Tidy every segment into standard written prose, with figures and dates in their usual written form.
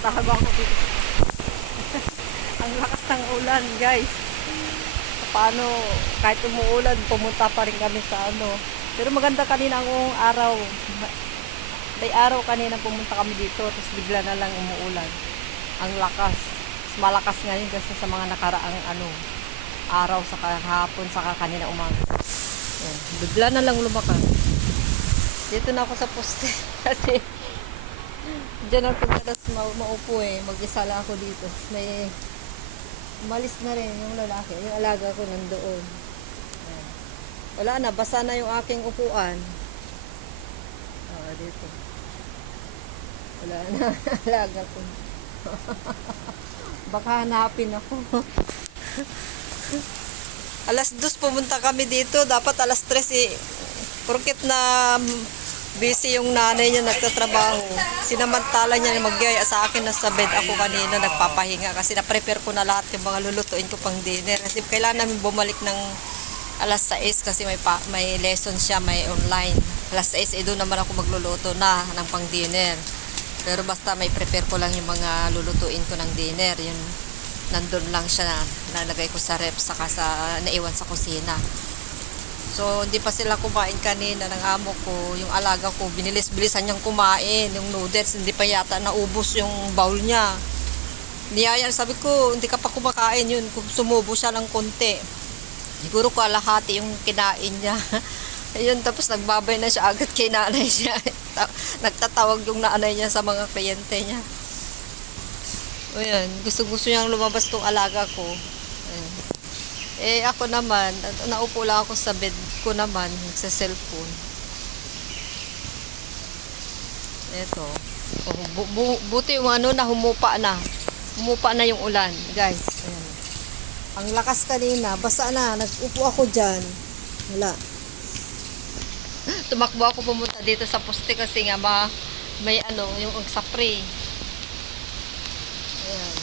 Tago ako dito. Ang lakas ng ulan, guys. Paano, kahit umuulan, pumunta pa rin kami sa ano. Pero maganda kanina ang araw. May araw kanina pumunta kami dito, tapos bigla na lang umuulan. Ang lakas. Mas malakas ngayon kasi sa mga nakaraang araw sa kahapon, saka kanina umaga. Yan. Bigla na lang lumakas. Dito na ako sa poste kasi dyan ako madalas maupo mag-isa lang ako dito. May umalis na rin yung lalaki, yung alaga ko nandoon. Ayan. Wala na, basa na yung aking upuan. Dito. Wala na, alaga ko. Baka hanapin ako. Alas 2 pumunta kami dito, dapat alas 3 porket na busy yung nanay niya nagtatrabaho. Sinamantala niya na magyaya sa akin na sa bed ako kanina nagpapahinga kasi na-prepare ko na lahat yung mga lulutuin ko pang dinner. Kasi kailangan namin bumalik ng alas 6 kasi may lesson siya, may online. Alas 6 doon naman ako magluluto na ng pang dinner. Pero basta may prepare ko lang yung mga lulutuin ko ng dinner. Yun, nandun lang siya na nalagay ko sa rep saka sa naiwan sa kusina. So, hindi pa sila kumain kanina ng amo ko. Yung alaga ko, binilis-bilisan niyang kumain. Yung noodles, hindi pa yata naubos yung bowl niya. Niyaya, sabi ko, hindi ka pa kumakain yun. Kung sumubo siya ng konti. Siguro kalahati yung kinain niya. Ayun, tapos nagbabay na siya agad kay nanay niya. Nagtatawag yung nanay niya sa mga kliyente niya. Ayun, gusto-gusto niyang lumabas tong alaga ko. Ayun. Ako naman, naupo lang ako sa bed ko naman, sa cellphone. Ito. Buti yung na humupa na. Humupa na yung ulan, guys. Ayan. Ang lakas kanina, basa na. Nag-upo ako dyan. Wala. Tumakbo ako pumunta dito sa poste kasi nga may yung sapre. Ayan.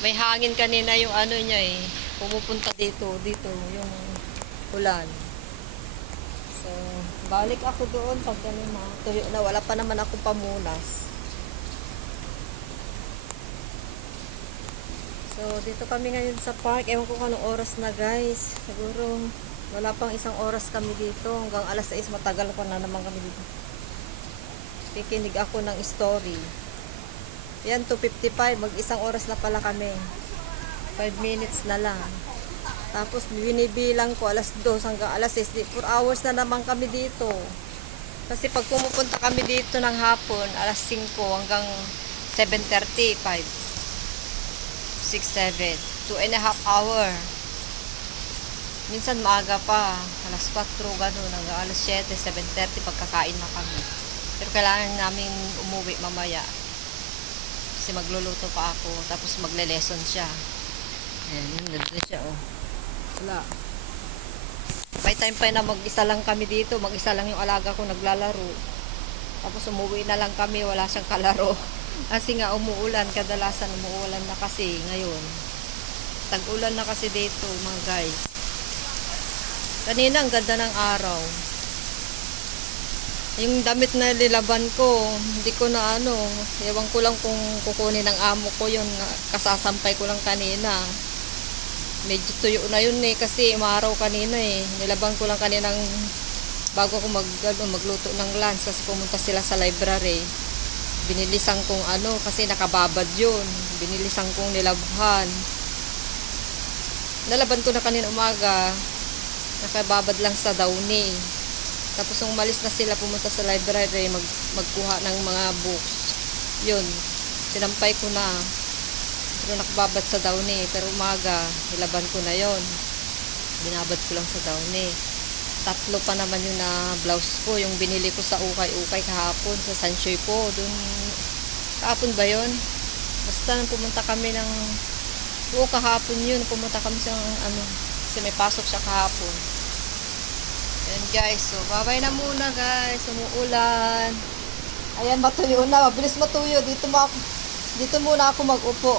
May hangin kanina yung niya pumupunta dito yung ulan. So, balik ako doon pag tuyo na, wala pa naman ako pamunas. So, dito kami ngayon sa park. Ewan ko kung anong oras na, guys. Siguro, wala pang 1 oras kami dito. Hanggang alas 6, matagal pa na naman kami dito. Pikinig ako ng story. Yan, 2:55. Mag-1 oras na pala kami. 5 minutes na lang. Tapos binibilang ko alas 2 hanggang alas 6. 4 hours na naman kami dito. Kasi pag pumupunta kami dito ng hapon, alas 5 hanggang 7:30, 5, 6, 7. 2.5 hour. Minsan maaga pa. Alas 4, gano'n. Hanggang alas 7, 7:30 pagkakain na kami. Pero kailangan namin umuwi mamaya. Kasi magluluto pa ako. Tapos magle-lesson siya. Ayan, nandun siya, Wala. May time pa na mag-isa lang kami dito. Mag-isa lang yung alaga ko naglalaro. Tapos umuwi na lang kami. Wala siyang kalaro. Kasi nga umuulan. Kadalasan umuulan na kasi ngayon. Tag-ulan na kasi dito, mga guys. Kanina ang ganda ng araw. Yung damit na lilaban ko, hindi ko na ewan ko lang kung kukunin ng amo ko yun. Kasasampay ko lang kanina. Medyo tuyo na yun kasi umaraw kanina Nilaban ko lang kaninang bago ako magluto ng lunch kasi pumunta sila sa library. Binilisan kong kasi nakababad yun. Binilisan kong nilabhan. Nalaban ko na kanina umaga. Nakababad lang sa Downy. Tapos nung umalis na sila pumunta sa library magkuha ng mga books. Yun. Sinampay ko na. Pero nakababad sa Downy. Pero umaga, nilaban ko na yon. Binabad ko lang sa Downy. 3 pa naman yung na blouse ko. Yung binili ko sa ukay-ukay kahapon. Sa Sanchoy po. Dun, kahapon ba yon? Basta nang pumunta kami ng kahapon yun. Pumunta kami sa kasi may pasok siya kahapon. Ayan guys. So, babay na muna guys. Umuulan. Ayan, matuyo na. Mabilis matuyo. Dito muna ako mag-upo.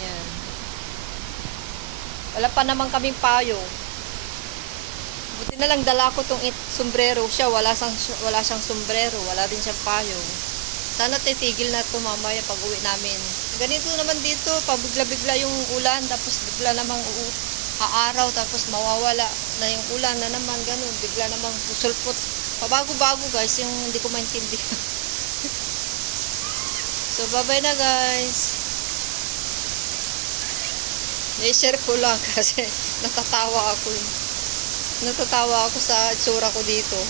Ayan. Wala pa naman kaming payo. Buti na lang dala ko tong sombrero. Siya, wala siyang sombrero. Wala din siyang payo. Sana titigil na ito mamaya pag uwi namin. Ganito naman dito, pabigla-bigla yung ulan, tapos bigla namang aaraw, tapos mawawala na yung ulan na naman, ganun. Bigla namang pusulpot. Pabago-bago guys, yung hindi ko maintindihan. So, bye-bye na guys. I-share ko lang kasi natatawa ako sa itsura ko dito.